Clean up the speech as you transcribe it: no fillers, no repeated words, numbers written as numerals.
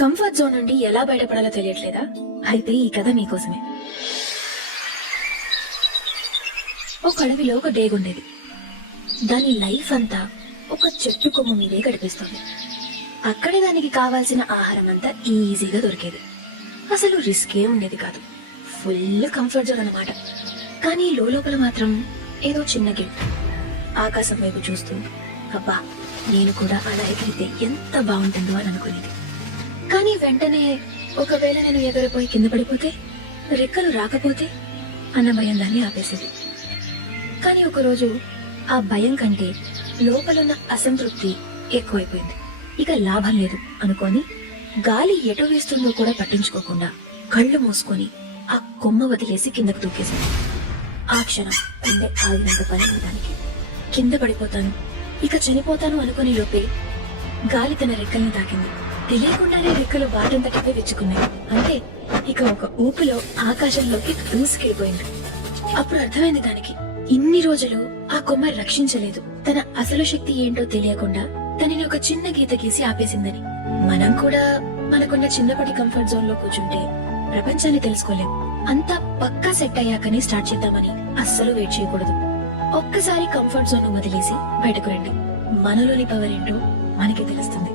Comfort zone నుండి ఎలా బయటపడాలో తెలియట్లేదా? అయితే ఈ కథ మీకోసమే. ఒక అడవిలో ఒక డేగుండేది. దాని లైఫ్ అంతా ఒక చెట్టు కొమ్ము మీదే గడిపిస్తుంది. అక్కడే దానికి కావాల్సిన ఆహారం అంతా ఈజీగా దొరికేది. అసలు రిస్కే ఉండేది కాదు. ఫుల్ కంఫర్ట్ జోన్ అన్నమాట. కానీ లోపల మాత్రం ఏదో చిన్న గిల్ట్. ఆకాశం వైపు చూస్తూ అబ్బా నేను కూడా అలా ఎగిరితే ఎంత బాగుంటుందో అని అనుకునేది. కానీ వెంటనే ఒకవేళ నేను ఎగరిపోయి కింద పడిపోతే, రెక్కలు రాకపోతే అన్న భయం దాన్ని ఆపేసేది. కానీ ఒకరోజు ఆ భయం కంటే లోపలున్న అసంతృప్తి ఎక్కువైపోయింది. ఇక లాభం లేదు అనుకొని గాలి ఎటు వేస్తుందో కూడా పట్టించుకోకుండా కళ్ళు మూసుకొని ఆ కొమ్మ వదిలేసి కిందకు దూకేసింది. ఆ క్షణం గుండె ఆగినంత పని దానికి. కింద పడిపోతాను, ఇక చనిపోతాను అనుకునే లోపే గాలి తన రెక్కల్ని తాకింది. తెలియకుండానే రెక్కలు వాటంతటిపై విచ్చుకున్నాయి. అంతే, ఇక ఒక ఊపిలో ఆకాశంలోకి దూసుకెళ్ళిపోయింది. అప్పుడు అర్థమైంది దానికి, ఇన్ని రోజులు ఆ కొమ్మ రక్షించలేదు. తన అసలు శక్తి ఏంటో తెలియకుండా తనని ఒక చిన్న గీత గీసి ఆపేసిందని. మనం కూడా మనకున్న చిన్నప్పటి కంఫర్ట్ జోన్ లో కూర్చుంటే ప్రపంచాన్ని తెలుసుకోలేం. అంతా పక్కా సెట్ అయ్యాకనే స్టార్ట్ చేద్దామని అస్సలు వెయిట్ చేయకూడదు. ఒక్కసారి కంఫర్ట్ జోన్ ను వదిలేసి బయటకు రండి. మనలోని పవర్ ఏంటో మనకి తెలుస్తుంది.